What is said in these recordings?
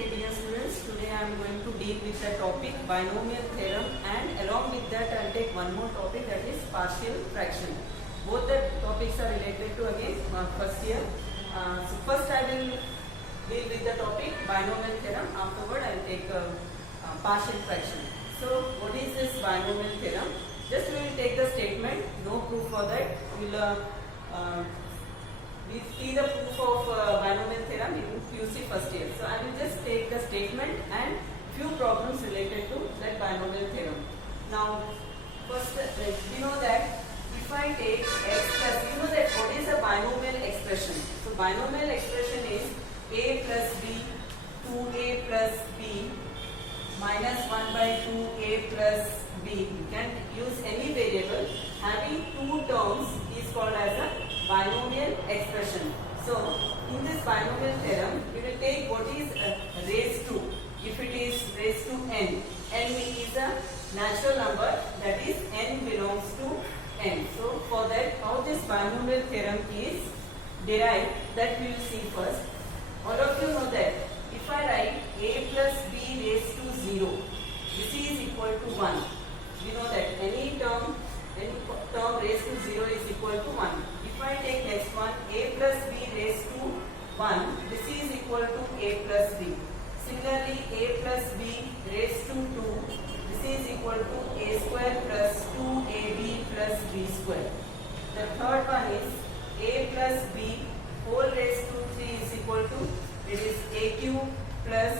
Okay, dear students, today I am going to deal with the topic binomial theorem, and along with that I will take one more topic, that is partial fraction. Both the topics are related to again first year. So first I will deal with the topic binomial theorem, afterward I will take partial fraction. So what is this binomial theorem? Just we will take the statement, no proof for that. We see the proof of binomial theorem in QC first year. So I will just take the statement and few problems related to that binomial theorem. Now first we know that if I take x plus, you know that what is a binomial expression? So binomial expression is a plus b, 2a plus b minus 1 by 2a plus b. You can use any variable having two terms is called as a binomial expression. So in this binomial theorem we will take what is raised to. If it is raised to n is a natural number, that is n belongs to n. So for that, how this binomial theorem is derived, that we will see first. All of you know that if I write a plus b raised to 0, this is equal to 1. We know that any term raised to 0 is equal to 1. If I take next one, a plus b raised to 1, this is equal to a plus b. Similarly, a plus b raised to 2, this is equal to a square plus 2ab plus b square. The third one is a plus b whole raised to 3 is equal to, it is a cube plus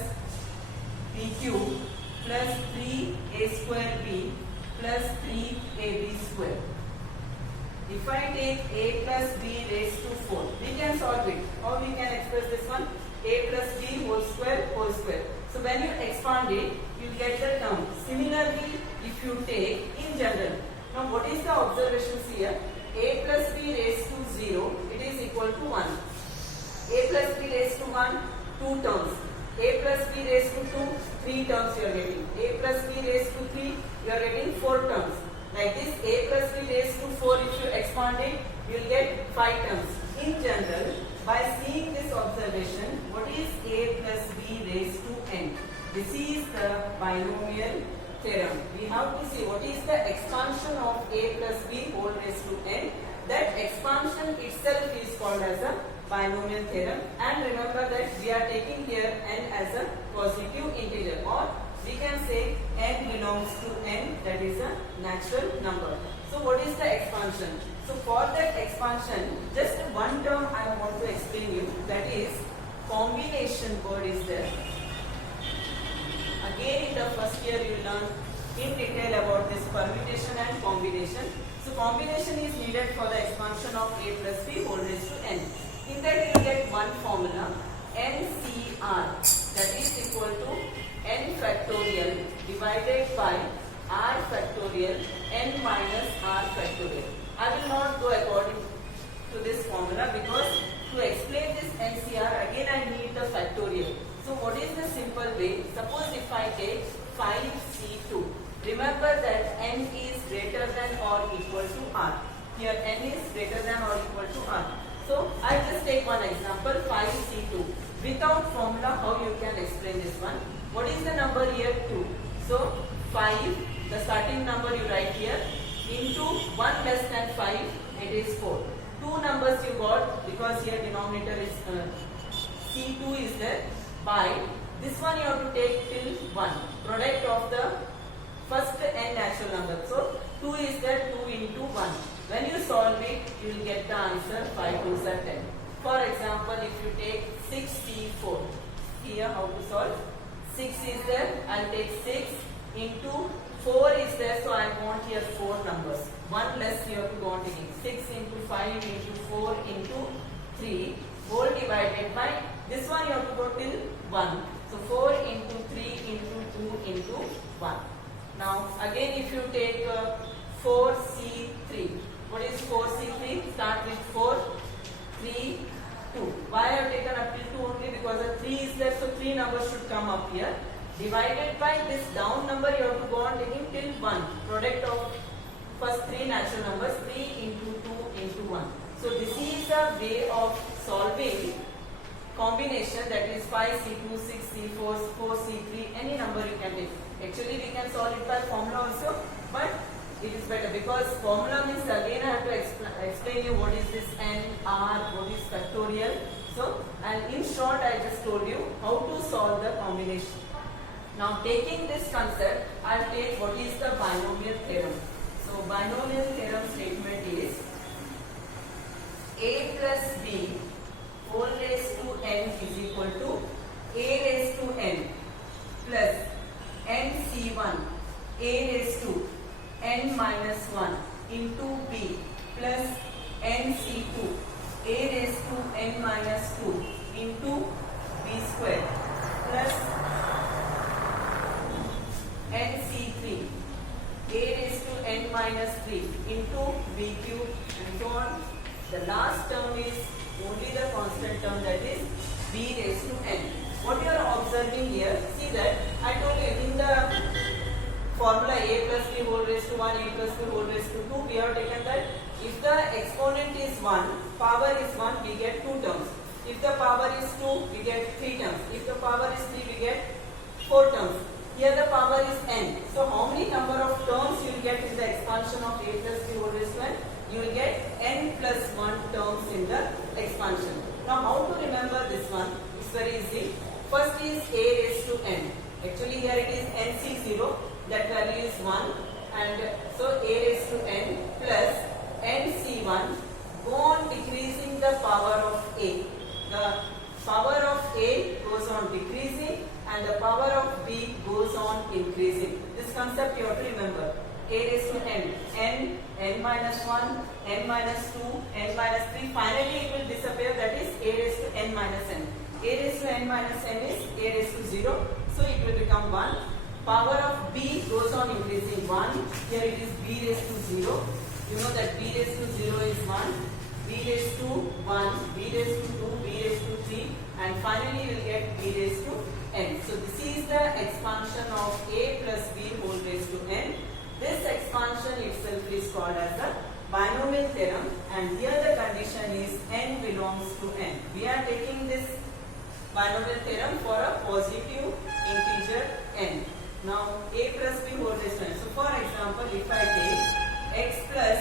b cube plus 3a square b plus 3ab square. If I take a plus b raised to 4, we can solve it. How we can express this one? A plus b whole square whole square. So when you expand it, you get the term. Similarly, if you take in general, now what is the observations here? A plus b raised to 0, it is equal to 1. A plus b raised to 1, 2 terms. A plus b raised to 2, 3 terms you are getting. A plus b raised to 3, you are getting 4 terms. Like this, a plus b raised to 4, if you expand it, you will get 5 terms. In general, by seeing this observation, what is a plus b raised to n? This is the binomial theorem. We have to see what is the expansion of a plus b whole raised to n. That expansion itself is called as a binomial theorem. And remember that we are taking here n as a positive integer, or we can say n belongs to n, that is a natural number. So what is the expansion? So for that expansion, just one term I want to explain you, that is combination word is there. Again in the first year you will learn in detail about this permutation and combination. So combination is needed for the expansion of a plus b whole raised to n. In that you will get one formula, NCR, that is equal to n factorial divided by r factorial n minus r factorial. I will not go according to this formula, because to explain this NCR again I need the factorial. So what is the simple way? Suppose if I take 5c2, remember that n is greater than or equal to r. Here n is greater than or equal to r. So I will just take one example, 5c2. Without formula, how you can explain this one? What is the number here? 2. So 5, the starting number you write here, into 1 less than 5, it is 4. 2 numbers you got, because here denominator is c2 is there, by this one you have to take till 1, product of the first n natural number. So 2 is there, 2 into 1. When you solve it, you will get the answer 5 2s are 10. For example, if you take 6c4, here how to solve? 6 is there, I will take 6 into 4 is there, so I want here 4 numbers. 1 less you have to go on taking. 6 into 5 into 4 into 3 whole divided by, this one you have to go till 1. So 4 into 3 into 2 into 1. Now again if you take 4c3, what is 4c3? Start with 4, 3, 2. Why I have taken up till 2 only? Because the 3 is there, so 3 numbers should come up here. Divided by this down number, you have to go on taking till 1. Product of first 3 natural numbers, 3 into 2 into 1. So this is a way of solving combination, that is 5c2, 6c4, 4c3, any number you can take. Actually we can solve it by formula also, but it is better because formula means again I have to explain you what is this n, r, what is factorial. So, and in short I just told you how to solve the combination. Now taking this concept, I will take what is the binomial theorem. So binomial theorem statement is a plus b whole raised to n is equal to a raised to n plus nc1 a raised to n minus 1 into b plus nc2 a raised to n minus 2 into b square plus nc3 a raised to n minus 3 into b cube and so on. The last term is only the constant term, that is b raised to n. What you are observing here, see that I told you in the formula a plus b whole raised to 1, a plus b whole raised to 2, we have taken that if the exponent is 1, power is 1, we get 2 terms. If the power is 2, we get 3 terms. If the power is 3, we get 4 terms. Here the power is n. So how many number of terms you will get in the expansion of a plus b whole raised to n? You will get n plus 1 terms in the expansion. Now how to remember this one? It's very easy. First is a raised to n. Actually here it is nc0, that value is 1, and so a raised to n plus nc1, go on decreasing the power of a. The power of a goes on decreasing and the power of b goes on increasing. This concept you have to remember. A raised to n, n minus 1, n minus 2, n minus 3. Finally it will disappear, that is a raised to n minus n. A raised to n minus n is a raised to 0. So it will become 1. Power of b goes on increasing 1. Here it is b raised to 0. You know that b raised to 0 is 1. B raised to 1, b raised to 2, b raised to 3, and finally you will get b raised to n. So this is the expansion of a plus b whole raised to n. This expansion itself is called as the binomial theorem, and here the condition is n belongs to n. We are taking this binomial theorem for a positive integer n. Now a plus b whole raised to n. So for example, if I take x plus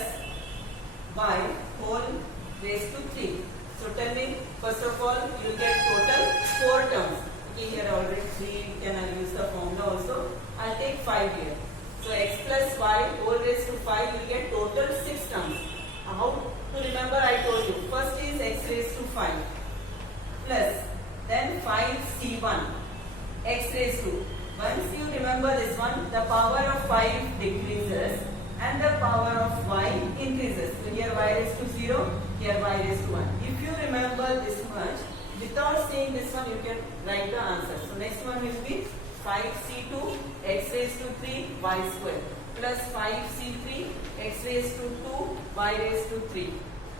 y whole raised to 3. So tell me, first of all, you will get total 4 terms. Okay, here already 3, can I use the formula also? I will take 5 here. So x plus y whole raised to 5, you will get total 6 terms. How to remember? I told you. First is x raised to 5 plus then 5c1 x raised to. Once you remember this one, the power of 5 decreases and the power of y increases. So here y raised to 0, here y raised to 1. If you remember this much, without saying this one, you can write the answer. So next one will be 5c2 x raised to 3 y square plus 5c3 x raised to 2 y raised to 3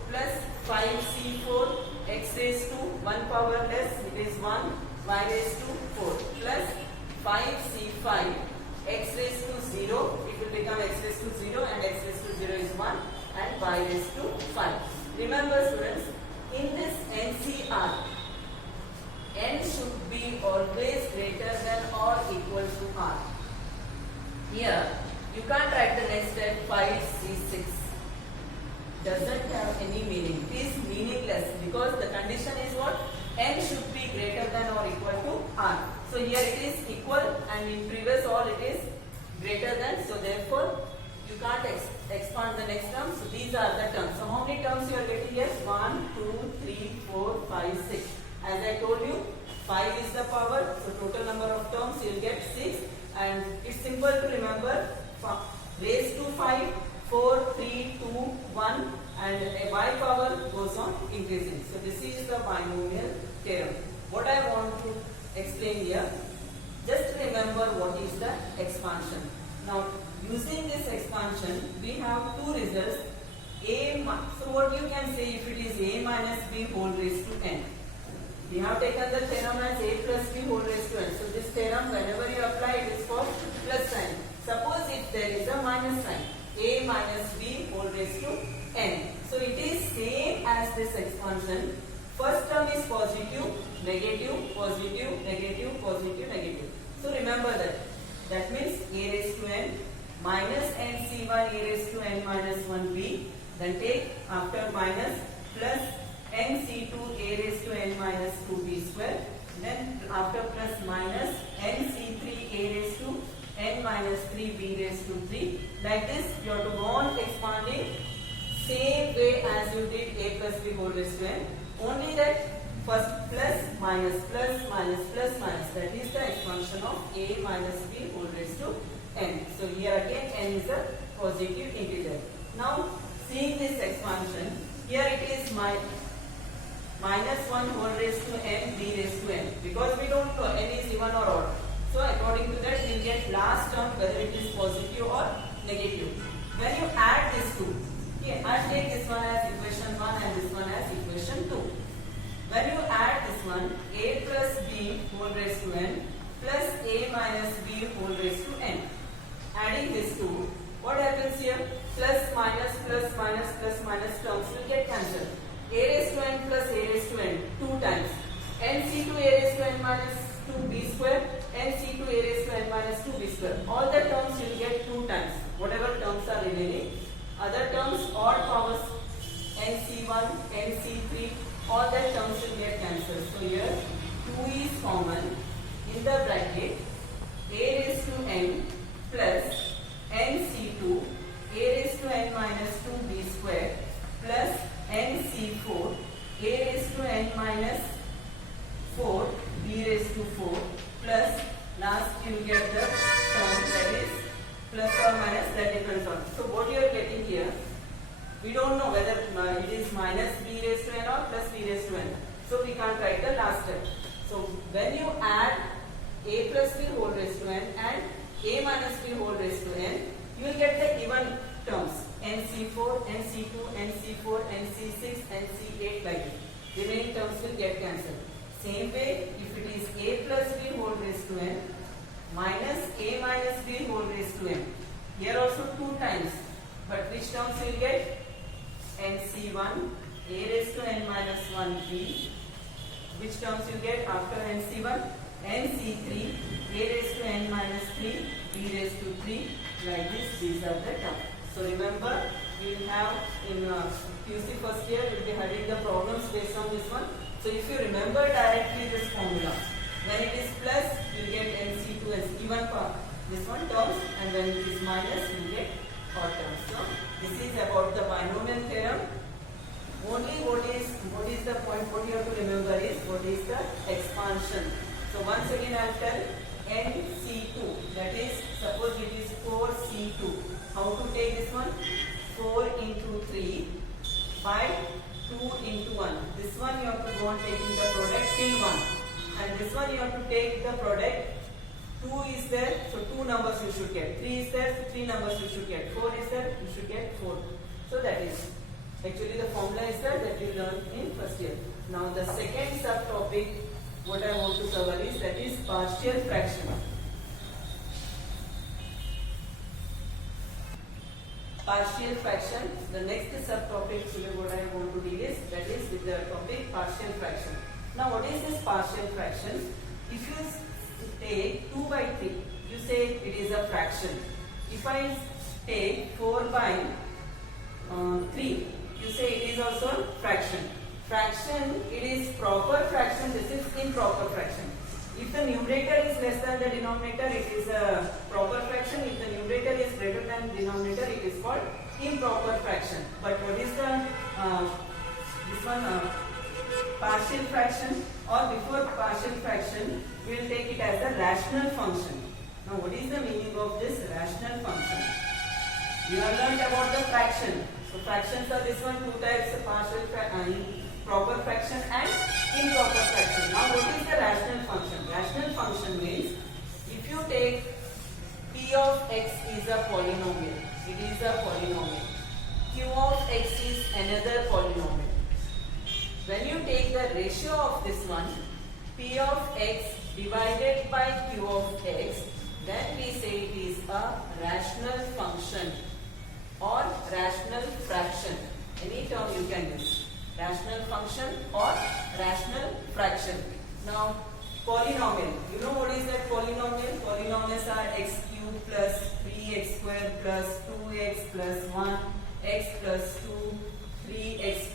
plus 5c4 x raised to 1 power less, it is 1 y raised to 4 plus 5c5 x raised to 0, it will become x raised to 0 and x raised to 0 is 1 and y raised to 5. Remember students, in this NCR, n should be always greater than or equal to r. Here, you can't write the next step 5c6. Doesn't have any meaning. It is meaningless because the condition is what? N should be greater than or equal to r. So here it is equal and in previous all it is greater than. So therefore, you can't expand the next term. So these are the terms. So how many terms you are getting here? 1, 2, 3, 4, 5, 6. As I told you, 5 is the power. So total number of terms you will get 6. And it's simple to remember. Raised to 5, 4, 3, 2, 1 and a y power goes on increasing. So this is the binomial theorem. What I want to explain here, just remember what is the expansion. Now using this expansion, we have two results. So what you can say if it is a minus b whole raised to n. We have taken the theorem as a plus b whole raised to n. So this theorem, whenever you apply, it is for plus sign. Suppose if there is a minus sign, a minus b whole raised to n. So it is same as this expansion. First term is positive, Then take after minus plus nc2 a raised to n minus 2b square. Then after plus minus nc3 a raised to n minus 3b raised to 3. Like this you have to go on expanding same way as you did a plus b whole raised to n. Only that first plus minus plus minus plus minus, that is the expansion of a minus b whole raised to n. So here again n is a positive integer. Now seeing this expansion, here it is minus 1 whole raised to n b raised to n, because we don't know n is even or odd. So according to that we will get last term whether it is positive or negative. When you add these two, okay, I take this one as equation 1 and this one as equation 2. When you add this one, a plus b whole raised to n plus a minus b whole raised to n. Adding these two, what happens here? Plus minus plus minus plus minus terms will get cancelled. A raised to n plus a raised to n 2 times. nc2 a raised to n minus 2b square, nc2 a raised to n minus 2b square. All the terms will get 2 times. Whatever terms are remaining. Other terms, odd powers, nc1, nc3, all the terms will get cancelled. So here 2 is common. In the bracket, a raised to n plus nc2 a raised to n minus 2b square plus nc4 a raised to n minus 4 b raised to 4 plus last you get the term that is plus or minus, that depends on. So what you are getting here, we don't know whether it is minus b raised to n or plus b raised to n. So we can't write the last step. So when you add a plus b whole raised to n and a minus b whole raised to n, you will get the even terms nc4, nc2, nc4, nc6, nc8 like this. The remaining terms will get cancelled. Same way, if it is a plus b whole raised to n minus a minus b whole raised to n, here also 2 times, but which terms will get? nc1 a raised to n minus 1b. Which terms you get after nc1? nc3 a raised to n minus 3 b raised to 3. Like this, these are the terms. So remember, we will have in QC first year, we will be having the problems based on this one. So if you remember directly this formula, when it is plus, you will get nc2 as even part, this one terms, and when it is minus, you will get odd terms. So this is about the binomial theorem. Only what is the point, what you have to remember is what is the expansion. So once again I will tell nc2, that is suppose it is 4c2. How to take this one? 4 into 3 by 2 into 1. This one you have to go on taking the product till 1. And this one you have to take the product. 2 is there, so 2 numbers you should get. 3 is there, so 3 numbers you should get. 4 is there, you should get 4. So that is, actually the formula is there that you learned in first year. Now the second subtopic what I want to cover is, that is partial fraction. Partial fraction, the next subtopic today what I want to deal is, that is with the topic partial fraction. Now what is this partial fraction? If you take 2 by 3, you say it is a fraction. If I take 4 by 3, you say it is also a fraction. Fraction, it is proper fraction, this is improper fraction. If the numerator is less than the denominator, it is a proper fraction. If the numerator is greater than the denominator, it is called improper fraction. But what is the this one partial fraction, or before partial fraction, we will take it as a rational function. Now what is the meaning of this rational function? You have learned about the fraction. So fractions are this one, 2 types of partial proper fraction and improper fraction. Now what is the rational function? Rational function means if you take p of x is a polynomial, it is a polynomial. Q of x is another polynomial. When you take the ratio of this one, p of x divided by q of x, then we say it is a rational function or rational fraction. Any term you can use. Rational function or rational fraction. Now polynomial. You know what is that polynomial? Polynomials are x cube plus 3x square plus 2x plus 1, x plus 2,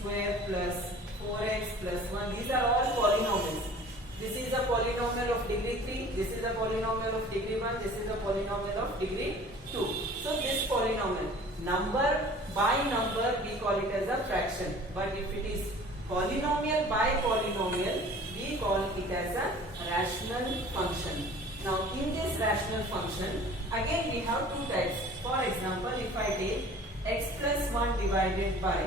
square plus 4x plus 1. These are all polynomials. This is a polynomial of degree 3. This is a polynomial of degree 1. This is a polynomial of degree 2. So this polynomial, number by number, we call it as a fraction. But if it is polynomial by polynomial, we call it as a rational function. Now in this rational function, again we have two types. For example, if I take x plus 1 divided by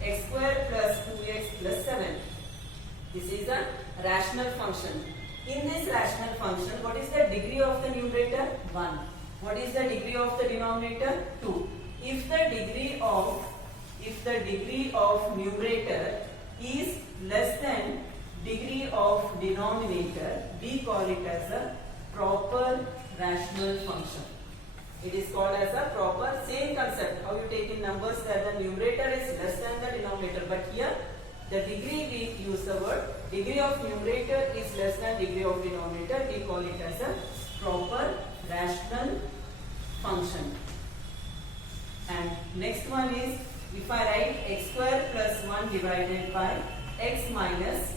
x square plus 2x plus 7. This is a rational function. In this rational function, what is the degree of the numerator? 1. What is the degree of the denominator? 2. If the degree of numerator is less than degree of denominator, we call it as a proper rational function. It is called as a proper, same concept, how you take in numbers that the numerator is less than the denominator, but here the degree, we use the word degree of numerator is less than degree of denominator, we call it as a proper rational function. And next one is, if I write x square plus 1 divided by x minus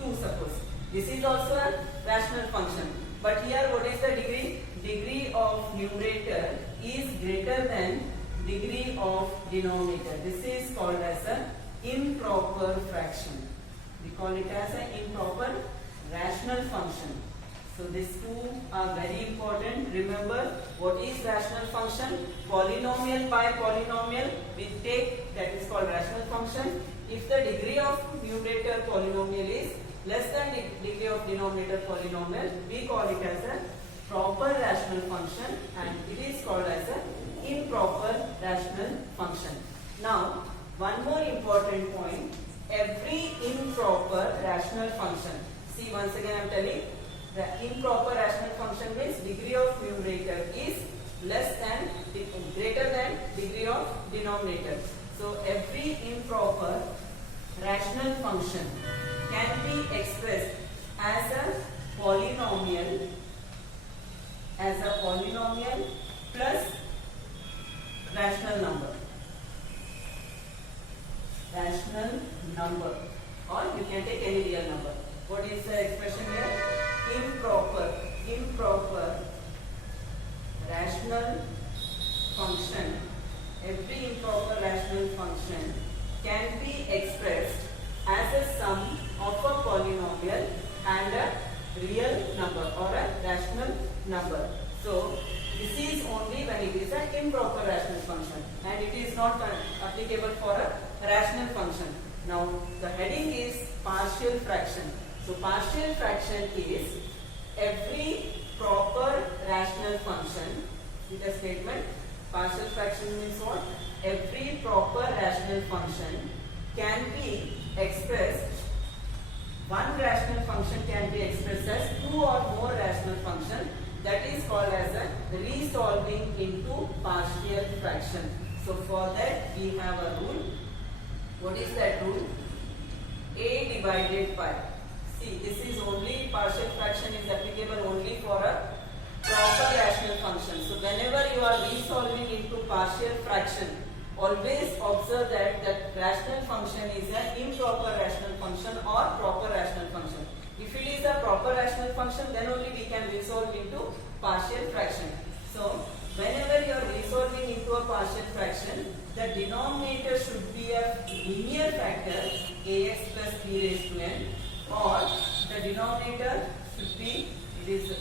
2, suppose. This is also a rational function. But here what is the degree? Degree of numerator is greater than degree of denominator. This is called as an improper fraction. We call it as an improper rational function. So these two are very important. Remember, what is rational function? Polynomial by polynomial, we take, that is called rational function. If the degree of numerator polynomial is less than the degree of denominator polynomial, we call it as a proper rational function, and it is called as an improper rational function. Now, one more important point, every improper rational function, see once again I am telling, the improper rational function means degree of numerator is less than, greater than degree of denominator. So every improper rational function can be expressed as a polynomial plus rational number. Rational number, or you can take any real number. What is the expression here? Improper rational function. Every improper rational function can be expressed as a sum of a polynomial and a real number or a rational number. So this is only when it is an improper rational function, and it is not applicable for a rational function. Now the heading is partial fraction. So partial fraction is every proper rational function. With a statement, partial fraction means what? Every proper rational function can be expressed, one rational function can be expressed as two or more rational functions. That is called as a resolving into partial fraction. So for that we have a rule. What is that rule? A divided by. See, this is only, partial fraction is applicable only for a proper rational function. So whenever you are resolving into partial fraction, always observe that the rational function is an improper rational function or proper rational function. If it is a proper rational function, then only we can resolve into partial fraction. So whenever you are resolving into a partial fraction, the denominator should be a linear factor ax plus b raised to n, or the denominator should be, it is,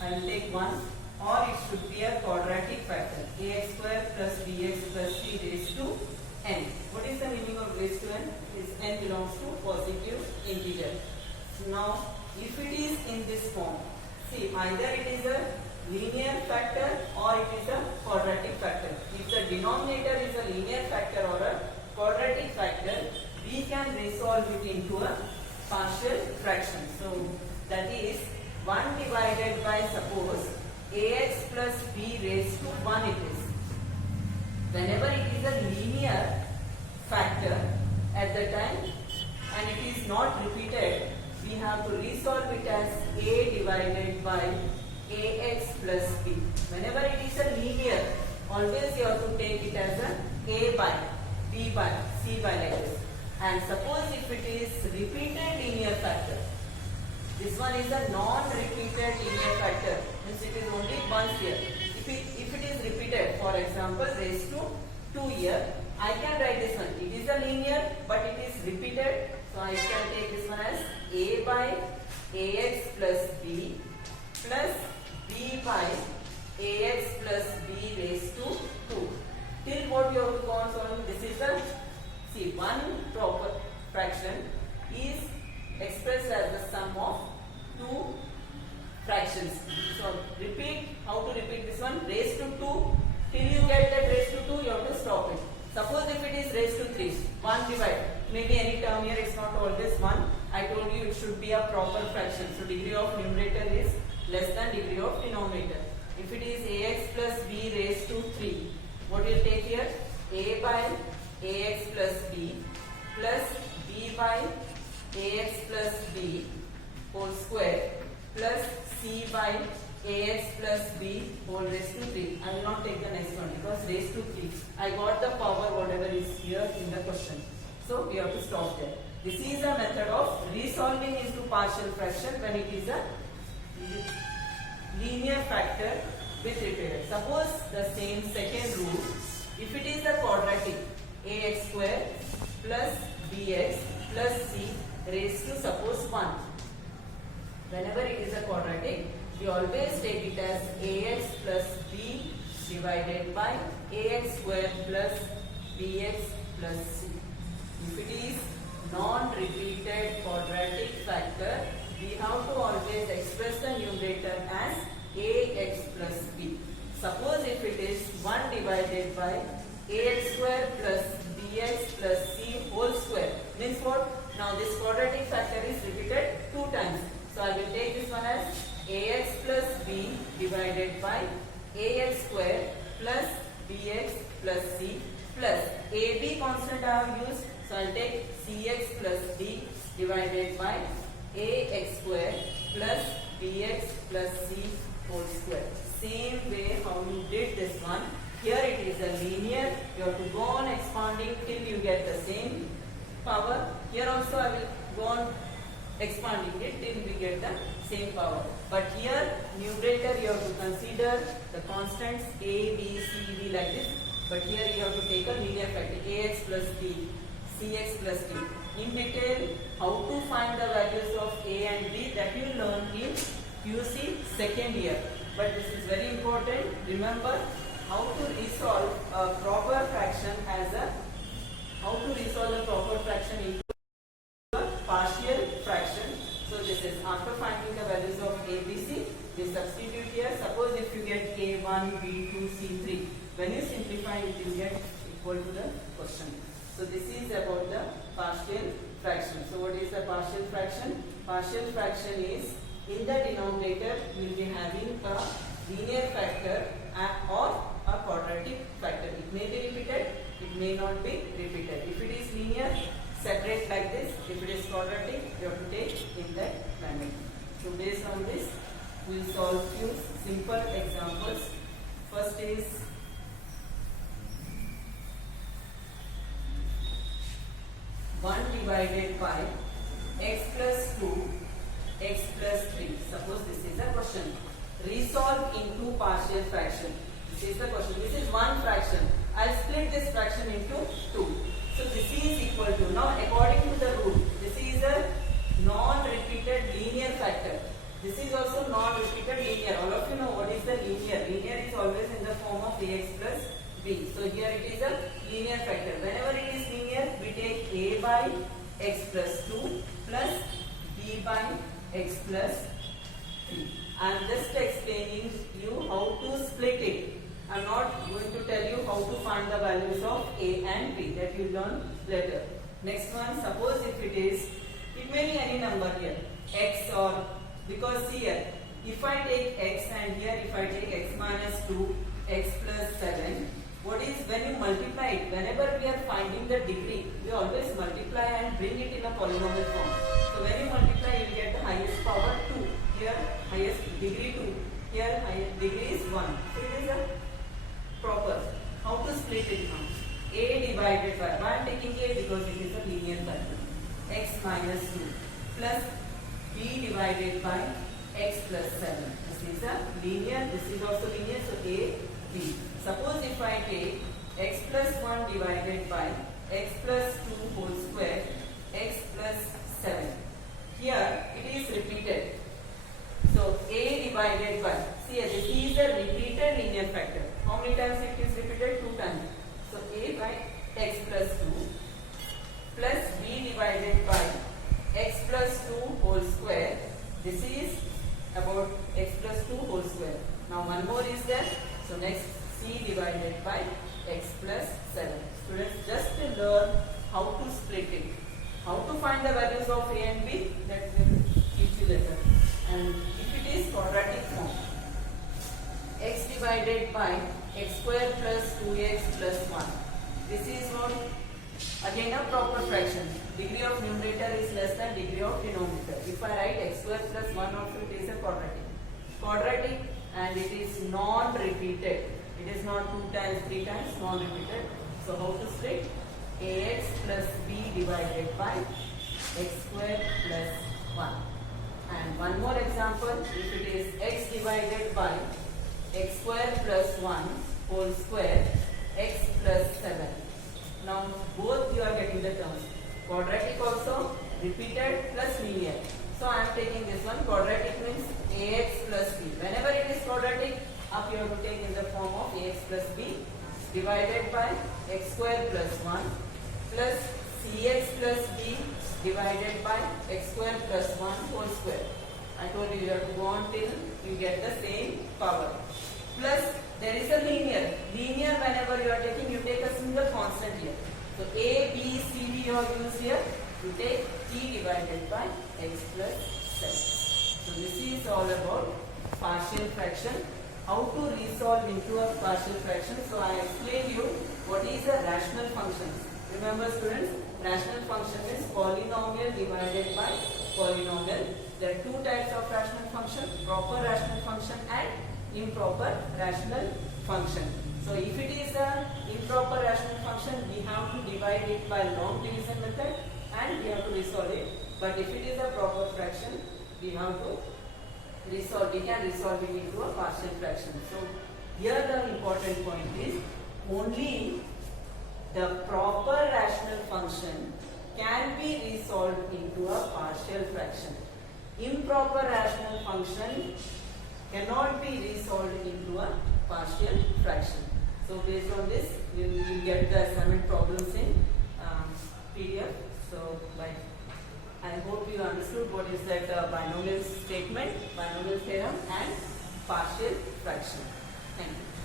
I will take 1, or it should be a quadratic factor ax square plus bx plus c raised to n. What is the meaning of raised to n? Is n belongs to positive integer. So now if it is in this form, see, either it is a linear factor or it is a quadratic factor. If the denominator is a linear factor or a quadratic factor, we can resolve it into a partial fraction. So that is 1 divided by, suppose, ax plus b raised to 1 it is. Whenever it is a linear factor at the time and it is not repeated, we have to resolve it as a divided by ax plus b. Whenever it is a linear, always you have to take it as a by, b by, c by, like this. And suppose if it is repeated linear factor, this one is a non-repeated linear factor, means it is only once here. If it is repeated, for example, raised to 2 here, I can write this one. It is a linear, but it is repeated. So I can take this one as a by ax plus b plus b by ax plus b raised to 2. Till what you have to go on solving? This is the, see, one proper fraction is expressed as the sum of two fractions. So repeat, how to repeat this one? Raised to 2. Till you get that raised to 2, you have to stop it. Suppose if it is raised to 3, 1 divide. Maybe any term here is not always 1. I told you it should be a proper fraction. So degree of numerator is less than degree of denominator. If it is ax plus b raised to 3, what will take here? A by ax plus b plus b by ax plus b whole square plus c by ax plus b whole raised to 3. I will not take the next one because raised to 3. I got the power whatever is here in the question. So we have to stop there. This is a method of resolving into partial fraction when it is a linear factor with repeated. Suppose the same second rule, if it is a quadratic, ax square plus bx plus c raised to suppose 1. Whenever it is a quadratic, we always take it as ax plus b divided by ax square plus bx plus c. If it is non-repeated quadratic factor, we have to always express the numerator as ax plus b. Suppose if it is 1 divided by ax square plus bx plus c whole square, means what? Now this quadratic factor is repeated 2 times. So I will take this one as ax plus b divided by ax square plus bx plus c plus ab constant I have used. So I will take cx plus d divided by ax square plus bx plus c whole square. Same way how you did this one. Here it is a linear. You have to go on expanding till you get the same power. Here also I will go on expanding it till we get the same power. But here numerator you have to consider the constants a, b, c, d like this. But here you have to take a linear factor ax plus b, cx plus d. In detail, how to find the values of a and b, that you learn in QC second year. But this is very important. Remember how to resolve a proper fraction as a into a partial fraction. So this is after finding the values of a, b, c, we substitute here. Suppose if you get a1, b2, c3, when you simplify it will get equal to the question. So this is about the partial fraction. So what is the partial fraction? Partial fraction is in the denominator we will be having a linear factor or a quadratic factor. It may be repeated, it may not be repeated. If it is linear, separate like this. If it is quadratic, you have to take in that manner. So based on this, we will solve few simple examples. First is one divided by x plus 2, x plus 3. Suppose this is a question. Resolve into partial fraction. This is the question. This is one fraction. I'll split this fraction into 2. So this is equal to, now according to the rule, this is a non-repeated linear factor. This is also non-repeated linear. All of you know what is the linear. Linear is always in the form of ax plus b. So here it is a linear factor. Whenever it is linear, we take a by x plus 2 plus b by x plus 3. I am just explaining you how to split it. I am not going to tell you how to find the values of a and b, that you learn later. Next one, suppose if it is, it may be any number here, x, or because here, if I take x and here if I take x minus 2, x plus 7, what is when you multiply it, whenever we are finding the degree, we always multiply and bring it in a polynomial form. So when you multiply, you will get the highest power 2. Here highest degree 2. Here highest degree is 1. So it is a proper. How to split it now? a divided by, why I am taking a? Because it is a linear factor, x minus 2 plus b divided by x plus 7. This is a linear, this is also linear, so a, b. Suppose if I take x plus 1 divided by x plus 2 whole square, x plus 7. Here it is repeated. So a divided by, see this is a repeated linear factor. How many times it is repeated? 2 times. So a by x plus 2 plus b divided by x plus 2 whole square. This is about x plus 2 whole square. Now one more is there. So next c divided by x plus 7. Students, just to learn how to split it. How to find the values of a and b, that will teach you later. And if it is quadratic form, x divided by x square plus 2x plus 1. This is what? Again a proper fraction. Degree of numerator is less than degree of denominator. If I write x square plus 1 also, it is a quadratic. Quadratic, and it is non-repeated. It is not 2 times, 3 times, non-repeated. So how to split? Ax plus b divided by x square plus 1. And one more example, if it is x divided by x square plus 1 whole square, x plus 7. Now both you are getting the terms. Quadratic also, repeated plus linear. So I am taking this one. Quadratic means ax plus b. Whenever it is quadratic, up you have to take in the form of ax plus b divided by x square plus 1 plus cx plus b divided by x square plus 1 whole square. I told you, you have to go on till you get the same power. Plus there is a linear. Linear, whenever you are taking, you take a single constant here. So a, b, c, d you have used here. You take t divided by x plus 7. So this is all about partial fraction. How to resolve into a partial fraction. So I explained you what is a rational function. Remember students, rational function is polynomial divided by polynomial. There are 2 types of rational function, proper rational function and improper rational function. So if it is a improper rational function, we have to divide it by long division method and we have to resolve it. But if it is a proper fraction, we have to resolve, we can resolve it into a partial fraction. So here the important point is only the proper rational function can be resolved into a partial fraction. Improper rational function cannot be resolved into a partial fraction. So based on this, you will get the assignment problems in PDF. So I hope you understood what is that binomial statement, binomial theorem and partial fraction. Thank you.